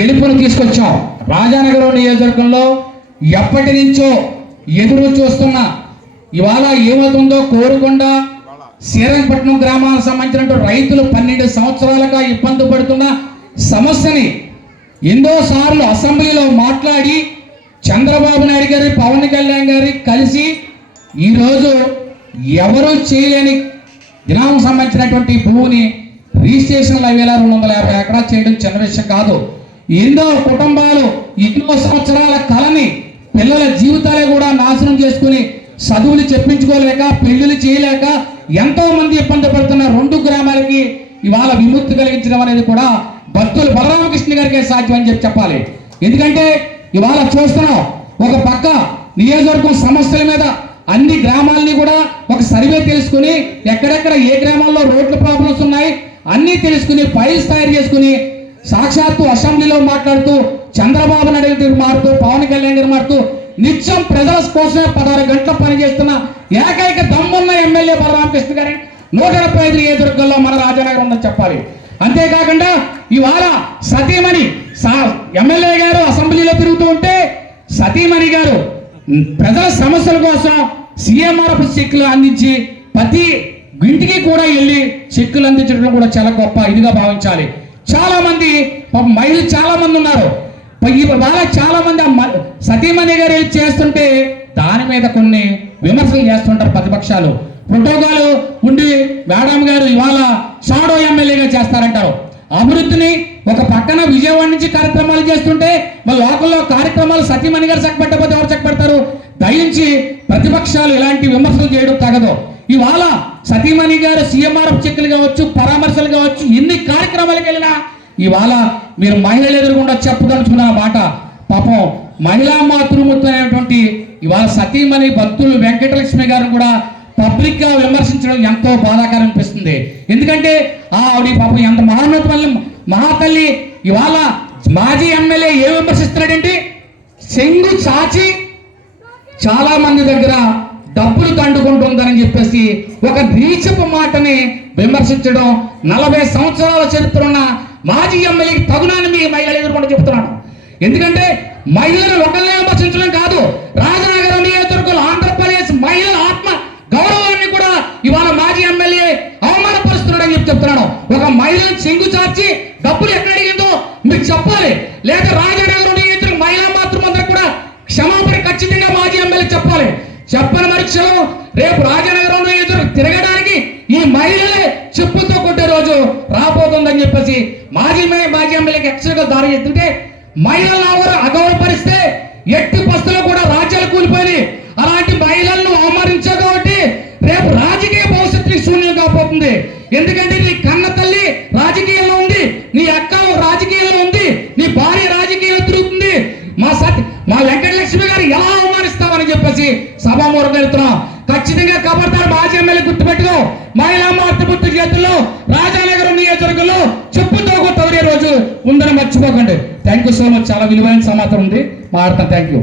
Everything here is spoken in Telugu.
గెలుపును తీసుకొచ్చాం. రాజానగరం నియోజకవర్గంలో ఎప్పటి నుంచో ఎదురు చూస్తున్న ఇవాళ ఏమవుతుందో కోరుకొండ శ్రీరంగపట్నం గ్రామాలకు సంబంధించిన రైతులు 12 సంవత్సరాలుగా ఇబ్బంది పడుతున్న సమస్యని ఎన్నోసార్లు అసెంబ్లీలో మాట్లాడి చంద్రబాబు నాయుడు గారి పవన్ కళ్యాణ్ గారి కలిసి ఈరోజు ఎవరు చేయలేని దినాం సంబంధించినటువంటి భూమిని రిజిస్ట్రేషన్ 5250 ఎకరాలు చేయడం చిన్న విషయం కాదు. ఎన్నో కుటుంబాలు ఎన్నో సంవత్సరాల కళని పిల్లల జీవితాలే కూడా నాశనం చేసుకుని చదువులు చెప్పించుకోలేక పెళ్లిళ్ళు చేయలేక ఎంతో మంది ఇబ్బంది పడుతున్న 2 గ్రామాలకి ఇవాళ విముక్తి కలిగించడం అనేది కూడా భక్తులు బలరామకృష్ణ గారికే సాధ్యం అని చెప్పాలి. ఎందుకంటే ఇవాళ చూస్తున్నాం, ఒక పక్క నియోజకవర్గం సమస్యల మీద అన్ని గ్రామాలని కూడా ఒక సర్వే తెలుసుకుని ఎక్కడెక్కడ ఏ గ్రామాల్లో రోడ్ల ప్రాబ్లమ్స్ ఉన్నాయి అన్నీ తెలుసుకుని ఫైల్స్ తయారు చేసుకుని సాక్షాత్తు అసెంబ్లీలో మాట్లాడుతూ చంద్రబాబు నాయుడు గారు మారుతూ పవన్ కళ్యాణ్ గారు మారుతూ నిత్యం ప్రజల కోసమే 16 గంటలు పనిచేస్తున్న ఏకైక దమ్మున్న ఎమ్మెల్యే బలరామకృష్ణ గారి 175 నియోజకవర్గంలో మన రాజానగరం ఉందని చెప్పాలి. అంతేకాకుండా ఇవాళ సతీమణి ఎమ్మెల్యే గారు అసెంబ్లీలో తిరుగుతూ ఉంటే సతీమణి గారు ప్రజల సమస్యల కోసం సీఎంఆర్ఎఫ్ చెక్కులు అందించి ప్రతి ఇంటికి కూడా వెళ్ళి చెక్కులు అందించడం కూడా చాలా గొప్ప ఇదిగా భావించాలి. చాలా మంది మహిళలు చాలా మంది ఉన్నారు. ఇవాళ చాలా మంది సతీమణి గారు చేస్తుంటే దాని మీద కొన్ని విమర్శలు చేస్తుంటారు ప్రతిపక్షాలు. ప్రోటోకాల్ ఉండి మేడం గారు ఇవాళ షాడో ఎమ్మెల్యేగా చేస్తారంటారు. అభివృద్ధిని ఒక పక్కన విజయవాడ నుంచి కార్యక్రమాలు చేస్తుంటే మన లోకల్లో కార్యక్రమాలు సతీమణి గారు చక్కబెట్టకపోతే ఎవరు చక్కబెడతారు? దయించి ప్రతిపక్షాలు ఇలాంటి విమర్శలు చేయడం తగదు. ఇవాళ సతీమణి గారు సీఎంఆర్ఎఫ్ చెక్కులు కావచ్చు, పరామర్శలు కావచ్చు, ఎన్ని కార్యక్రమాలకు వెళ్ళినా ఇవాళ మీరు మహిళలు ఎదురుకుండా చెప్పదలుచుకున్న మాట పాపం మహిళా మాతృమూర్తి అనేటువంటి ఇవాళ సతీమణి భక్తులు వెంకటలక్ష్మి గారు కూడా పబ్లిక్ గా విమర్శించడం ఎంతో బాధాకరం అనిపిస్తుంది. ఎందుకంటే ఆవిడ పాపం ఎంత మహాతల్లి ఇవాళ మాజీ ఎమ్మెల్యే ఏం విమర్శిస్తున్నాడంటే చెంగు చాచి చాలా మంది దగ్గర డబ్బులు దండుకుంటుందని చెప్పేసి ఒక నీచపు మాటని విమర్శించడం 40 సంవత్సరాల చరిత్ర ఉన్న మాజీ ఎమ్మెల్యేకి తగునని మీ మహిళలు ఎదుర్కొంటూ చెబుతున్నాను. ఎందుకంటే మహిళలు ఒకరిని విమర్శించడం కాదు, రాజనగరం నియోజకవర్గంలో ఆంధ్రప్రదేశ్ మహిళల ఆత్మ గౌరవాన్ని కూడా ఇవాళ మాజీ ఎమ్మెల్యే అవమానపరుస్తున్నాడని చెప్తున్నాను. ఒక మహిళను చెంగు చార్చి డబ్బులు ఎక్కడ అడిగిందో మీకు చెప్పాలి. లేదా రాజనగరం నియోజకవర్గ మహిళా మాతృమందరూ కూడా క్షమాపణ ఖచ్చితంగా మాజీ ఎమ్మెల్యే చెప్పాలి. చెప్పని మరుక్షణం రేపు రాజనగరం నియోజకవర్గం తిరగడానికి ఈ మహిళలే చెప్పుతో కొట్టే రోజు రాబోతుందని చెప్పేసి మాజీ ఎమ్మెల్యేకి ఎక్స్ట్రాగా దారి చేస్తుంటే మహిళలను అగౌరవపరిస్తే ఎట్టి పస్తులు కూడా రాజ్యాలు కూలిపోయి అలాంటి మహిళలను అవమానించావు కాబట్టి రేపు రాజకీయ భవిష్యత్తు శూన్యం కాబోతుంది. ఎందుకంటే నీ కన్న తల్లి రాజకీయంలో ఉంది, నీ అక్క రాజకీయంలో ఉంది, నీ భార్య రాజకీయంలో తిరుగుతుంది. మా వెంకటలక్ష్మి గారు ఎలా అవమానిస్తామని చెప్పేసి సభామూరం వెళ్తున్నాం. ఖచ్చితంగా కబర్దార్ మాజీ ఎమ్మెల్యే గుర్తుపెట్టుకో, మహిళా మాతృమూర్తి చేతుల్లో రాజానగరం నియోజకవర్గంలో చెప్పుతో తొలగే రోజు ఉందని మర్చిపోకండి. Thank you so much. చాలా విలువైన సమాచారం ఉంది మాట్లాడతాను. Thank you.